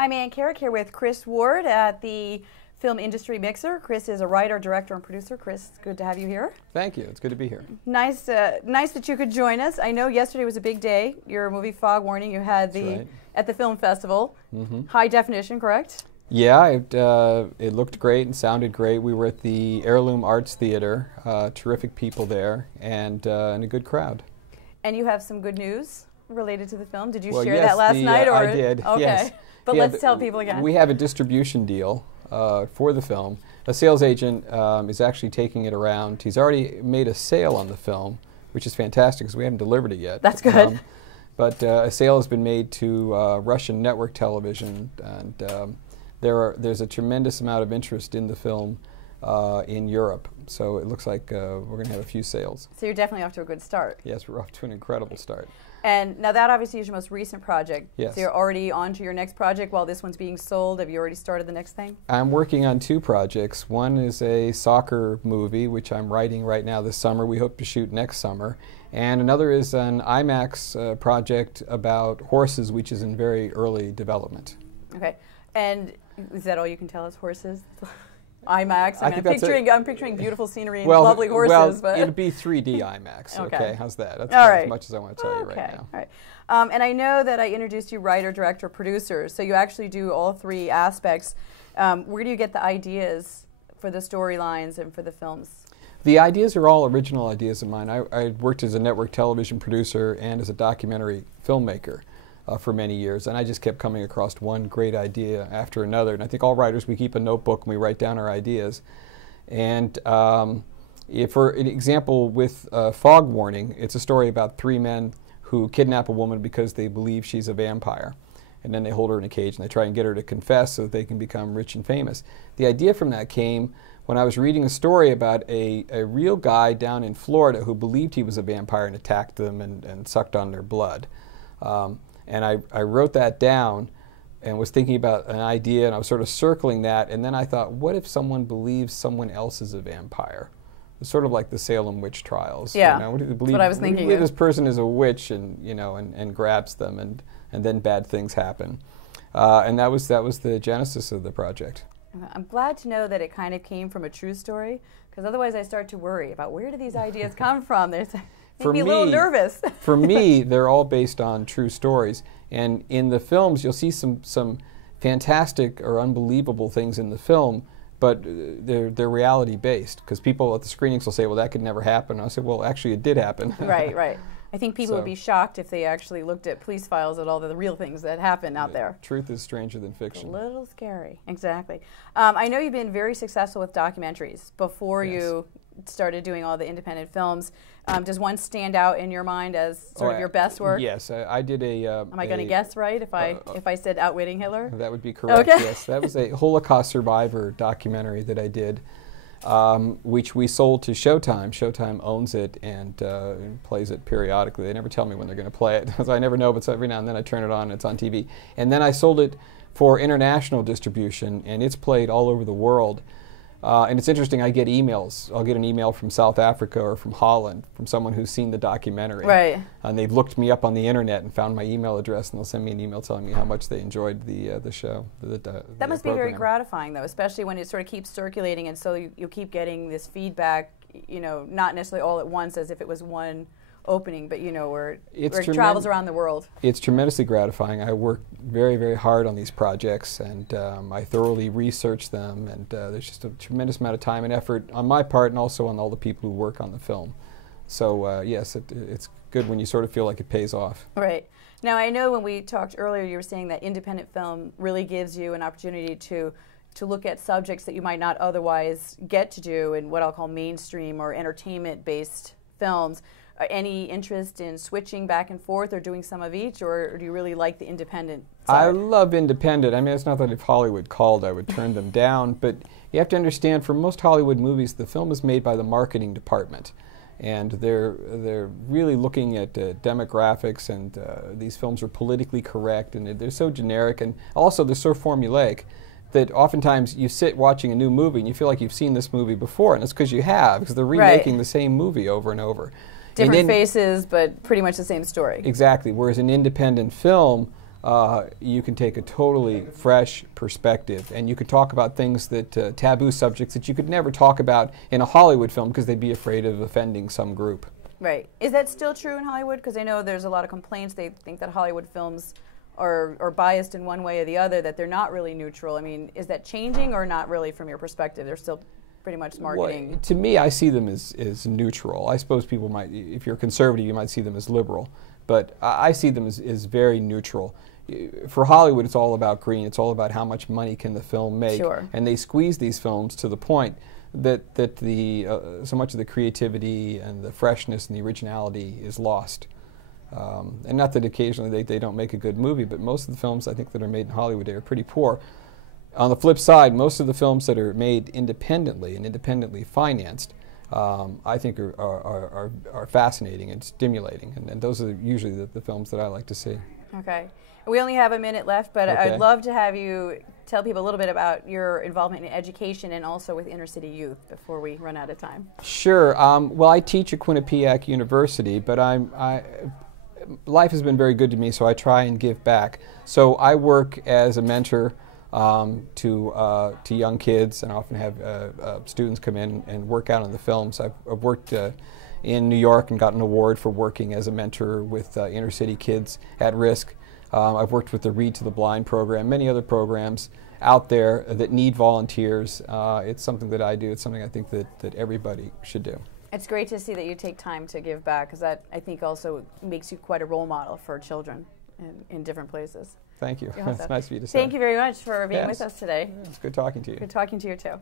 I'm Ann Carrick here with Chris Ward at the Film Industry Mixer. Chris is a writer, director, and producer. Chris, good to have you here. Thank you. It's good to be here. Nice, nice that you could join us. I know yesterday was a big day. Your movie Fog Warning, you had at the film festival. High definition, correct? Yeah, it looked great and sounded great. We were at the Heirloom Arts Theater. Terrific people there, and a good crowd. And you have some good news related to the film. Did you share yes, that last night? Or? I did. Okay. Yes. But yeah, let's tell people again. We have a distribution deal for the film. A sales agent is actually taking it around. He's already made a sale on the film, which is fantastic because we haven't delivered it yet. That's good. But a sale has been made to Russian network television, and there's a tremendous amount of interest in the film in Europe. So it looks like we're going to have a few sales. So you're definitely off to a good start. Yes, we're off to an incredible start. And now that obviously is your most recent project. Yes. So you're already on to your next project while this one's being sold. Have you already started the next thing? I'm working on two projects. One is a soccer movie, which I'm writing right now this summer. We hope to shoot next summer. And another is an IMAX project about horses, which is in very early development. Okay. And is that all you can tell us, horses? IMAX. I'm picturing beautiful scenery and lovely horses. Well, it'd be 3D IMAX. Okay, how's that? That's right. As much as I want to tell you right now. All right. And I know that I introduced you writer, director, producer. So you actually do all three aspects. Where do you get the ideas for the storylines and for the films? The ideas are all original ideas of mine. I worked as a network television producer and as a documentary filmmaker for many years, and I just kept coming across one great idea after another. And I think all writers, we keep a notebook and we write down our ideas. And for an example, with Fog Warning, it's a story about three men who kidnap a woman because they believe she's a vampire. And then they hold her in a cage and they try and get her to confess so that they can become rich and famous. The idea from that came when I was reading a story about a real guy down in Florida who believed he was a vampire and attacked them and sucked on their blood. And I wrote that down and was thinking about an idea, and I was sort of circling that, and then I thought, what if someone believes someone else is a vampire? It's sort of like the Salem witch trials. Yeah, you know? that's what I was thinking. This person is a witch, and and grabs them, and then bad things happen. And that was the genesis of the project. I'm glad to know that it kind of came from a true story, because otherwise I start to worry about where do these ideas come from. Make me a little nervous. For me, they're all based on true stories. And in the films, you'll see some fantastic or unbelievable things in the film, but they're reality-based. Because people at the screenings will say, well, that could never happen. And I'll say, well, actually, it did happen. Right, right. I think people would be shocked if they actually looked at police files at all the real things that happen out there. Truth is stranger than fiction. A little scary. Exactly. I know you've been very successful with documentaries before you started doing all the independent films. Does one stand out in your mind as sort of your best work? Yes, I did a... Am I going to guess right if I said Outwitting Hitler? That would be correct, okay. Yes. That was a Holocaust survivor documentary that I did, which we sold to Showtime. Showtime owns it and plays it periodically. They never tell me when they're going to play it, so I never know, but so every now and then I turn it on and it's on TV. And then I sold it for international distribution, and it's played all over the world. And it's interesting, I get emails. I'll get an email from South Africa or from Holland from someone who's seen the documentary. Right. And they've looked me up on the internet and found my email address, and they'll send me an email telling me how much they enjoyed the show. That must be very gratifying, though, especially when it sort of keeps circulating, and so you keep getting this feedback, not necessarily all at once as if it was one opening, but where it travels around the world. It's tremendously gratifying. I work very, very hard on these projects, and I thoroughly research them, and there's just a tremendous amount of time and effort on my part and also on all the people who work on the film. So yes, it's good when you sort of feel like it pays off. Right. Now, I know when we talked earlier, you were saying that independent film really gives you an opportunity to look at subjects that you might not otherwise get to do in what I'll call mainstream or entertainment-based films. Any interest in switching back and forth or doing some of each, or do you really like the independent side? I love independent. I mean, it's not that if Hollywood called I would turn them down, but you have to understand, for most Hollywood movies, the film is made by the marketing department. And they're really looking at demographics, and these films are politically correct, and they're so generic, and also they're so formulaic that oftentimes you sit watching a new movie and you feel like you've seen this movie before, and it's because you have, because they're remaking the same movie over and over. Different faces, but pretty much the same story. Exactly. Whereas an independent film, you can take a totally fresh perspective, and you could talk about things that taboo subjects that you could never talk about in a Hollywood film because they'd be afraid of offending some group. Right. Is that still true in Hollywood? Because I know there's a lot of complaints. They think that Hollywood films are biased in one way or the other, that they're not really neutral. I mean, is that changing or not really from your perspective? They're still pretty much marketing. Well, to me, I see them as neutral. I suppose people might, if you're conservative, you might see them as liberal. But I see them as very neutral. For Hollywood, it's all about green. It's all about how much money can the film make. Sure. And they squeeze these films to the point that so much of the creativity and the freshness and the originality is lost. And not that occasionally they don't make a good movie, but most of the films I think that are made in Hollywood are pretty poor. On the flip side, most of the films that are made independently and independently financed, I think are fascinating and stimulating, and those are usually the films that I like to see. Okay. We only have a minute left, but Okay. I'd love to have you tell people a little bit about your involvement in education and also with inner city youth before we run out of time. Sure. Well, I teach at Quinnipiac University, but life has been very good to me, so I try and give back. So I work as a mentor to young kids, and I often have students come in and work out on the films. I've worked in New York and got an award for working as a mentor with inner city kids at risk. I've worked with the Read to the Blind program, many other programs out there that need volunteers. It's something that I do. It's something I think that everybody should do. It's great to see that you take time to give back, because that, I think, also makes you quite a role model for children in different places. Thank you. Awesome. It's nice of you to say. Thank you very much for being Yes. with us today. It's good talking to you. Good talking to you, too.